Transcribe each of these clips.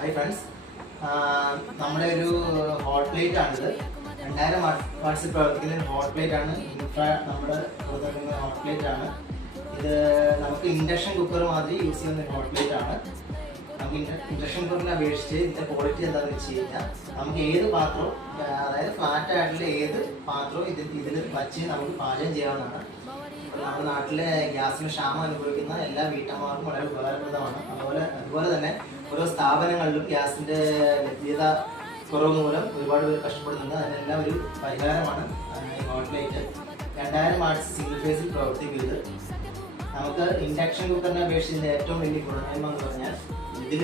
Hi friends, നമ്മുടെ ഒരു hot plate ആണിത്. 2000 വാട്ട്സിൽ പ്രവർത്തിക്കുന്ന ഒരു ഹോട്ട് പ്ലേറ്റ് ആണ്. നമ്മുടെ പുറത്തിറങ്ങുന്ന ഹോട്ട് പ്ലേറ്റ് ആണ് ഇത്. നമുക്ക് ഇൻഡക്ഷൻ കുക്കർ മാതിരി യൂസ് ചെയ്യുന്ന ഒരു ഹോട്ട് പ്ലേറ്റ് ആണ്. നമുക്ക് ഇൻഡക്ഷൻ കുക്കറിനെ അപേക്ഷിച്ച് ഇതിൻ്റെ ക്വാളിറ്റി എന്താണെന്ന് വെച്ച് കഴിഞ്ഞാൽ നമുക്ക് ഏത് പാത്രവും, അതായത് ഫ്ലാറ്റ് ആയിട്ടുള്ള ഏത് പാത്രവും ഇതിൽ വച്ച് നമുക്ക് പാചകം ചെയ്യാവുന്നതാണ്. നമ്മുടെ നാട്ടിലെ ഗ്യാസിന് ക്ഷാമം അനുഭവിക്കുന്ന എല്ലാ വീട്ടമ്മമാർക്കും വളരെ ഉപകാരപ്രദമാണ്. അതുപോലെ തന്നെ ഓരോ സ്ഥാപനങ്ങളിലും ഗ്യാസിൻ്റെ ലഭ്യത കുറവ് മൂലം ഒരുപാട് പേർ കഷ്ടപ്പെടുന്നുണ്ട്. അതിനെല്ലാം ഒരു പരിഹാരമാണ് ഈ ഹോട്ട് പ്ലേറ്റ്. 2000 വാട്ട്സ് സിംഗിൾ ഫേസിൽ പ്രവർത്തിക്കുന്നത്. നമുക്ക് ഇൻഡക്ഷൻ കുക്കറിനെ അപേക്ഷിച്ച് ഏറ്റവും വലിയ ഗുണമേന്മ എന്ന് പറഞ്ഞാൽ ഇതിൽ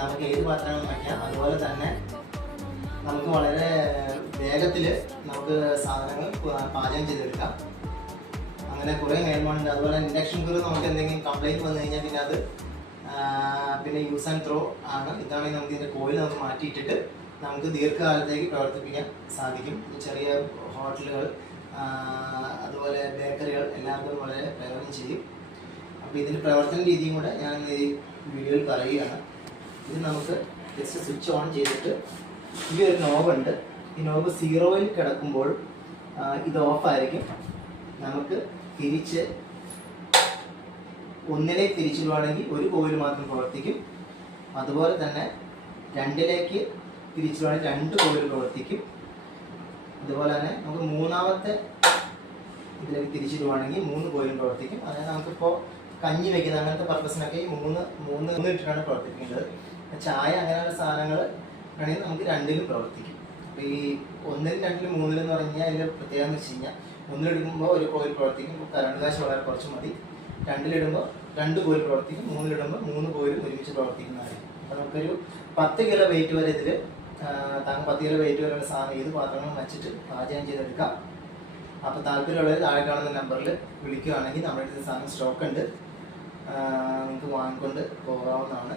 നമുക്ക് ഏത് പാത്രങ്ങളും വയ്ക്കാം. അതുപോലെ തന്നെ നമുക്ക് വളരെ വേഗത്തിൽ നമുക്ക് സാധനങ്ങൾ പാചകം ചെയ്തെടുക്കാം. അങ്ങനെ കുറേ മേന്മയുണ്ട്. അതുപോലെ ഇൻഡക്ഷൻ കുക്കർ നമുക്ക് എന്തെങ്കിലും കംപ്ലൈൻറ്റ് വന്നു കഴിഞ്ഞാൽ പിന്നെ അത് യൂസ് ആൻഡ് ത്രോ ആണ്. ഇതാണെങ്കിൽ നമുക്ക് ഇതിൻ്റെ കോയിൽ നമുക്ക് മാറ്റിയിട്ടിട്ട് നമുക്ക് ദീർഘകാലത്തേക്ക് പ്രവർത്തിപ്പിക്കാൻ സാധിക്കും. ചെറിയ ഹോട്ടലുകൾ, അതുപോലെ ബേക്കറികൾ എല്ലാവർക്കും വളരെ പ്രയോജനം ചെയ്യും. അപ്പോൾ ഇതിൻ്റെ പ്രവർത്തന രീതിയും കൂടെ ഞാൻ ഈ വീഡിയോയിൽ പറയുകയാണ്. ഇത് നമുക്ക് ജസ്റ്റ് സ്വിച്ച് ഓൺ ചെയ്തിട്ട് ഈ ഒരു നോബുണ്ട്. ഈ നോബ് 0-ൽ കിടക്കുമ്പോൾ ഇത് ഓഫായിരിക്കും. നമുക്ക് തിരിച്ച് 1-ലേക്ക് തിരിച്ചിടുവാണെങ്കിൽ ഒരു കോയിൽ മാത്രം പ്രവർത്തിക്കും. അതുപോലെ തന്നെ 2-ലേക്ക് തിരിച്ചിടുവാണെങ്കിൽ 2 കോയിൽ പ്രവർത്തിക്കും. അതുപോലെ തന്നെ നമുക്ക് 3-ാമത്തെ ഇതിലേക്ക് തിരിച്ചിടുവാണെങ്കിൽ 3 കോയിലും പ്രവർത്തിക്കും. അതായത് നമുക്കിപ്പോൾ കഞ്ഞി വയ്ക്കുന്ന അങ്ങനത്തെ പർപ്പസിനൊക്കെ ഈ മൂന്ന് ഇട്ടിട്ടാണ് പ്രവർത്തിക്കുന്നത്. ചായ അങ്ങനെയുള്ള സാധനങ്ങൾ ആണെങ്കിൽ നമുക്ക് 2-ലും പ്രവർത്തിക്കും. അപ്പോൾ ഈ 1-ലും 2-ലും 3-ലും എന്ന് പറഞ്ഞാൽ അതിൻ്റെ പ്രത്യേകത എന്ന് വെച്ച് കഴിഞ്ഞാൽ 1-ലിടുമ്പോൾ ഒരു കോയിൽ പ്രവർത്തിക്കും, കറണ്ട് കാശ് വളരെ കുറച്ച് മതി. 2-ലിടുമ്പോൾ 2 കോയിൽ പ്രവർത്തിക്കും. 3-ലിടുമ്പോൾ 3 കോയിലും ഒരുമിച്ച് പ്രവർത്തിക്കുന്നതായിരിക്കും. അപ്പോൾ നമുക്കൊരു 10 കിലോ വെയിറ്റ് വരെ ഇതിൽ 10 കിലോ വെയിറ്റ് വരെയുള്ള സാധനം ഏത് പാത്രങ്ങളും വെച്ചിട്ട് പാചകം ചെയ്തെടുക്കാം. അപ്പോൾ താല്പര്യമുള്ളവർ താഴെ കാണുന്ന നമ്പറിൽ വിളിക്കുകയാണെങ്കിൽ നമ്മുടെ അടുത്ത് സാധനം സ്റ്റോക്ക് ഉണ്ട്, നിങ്ങൾക്ക് വാങ്ങിക്കൊണ്ട് പോകാവുന്നതാണ്.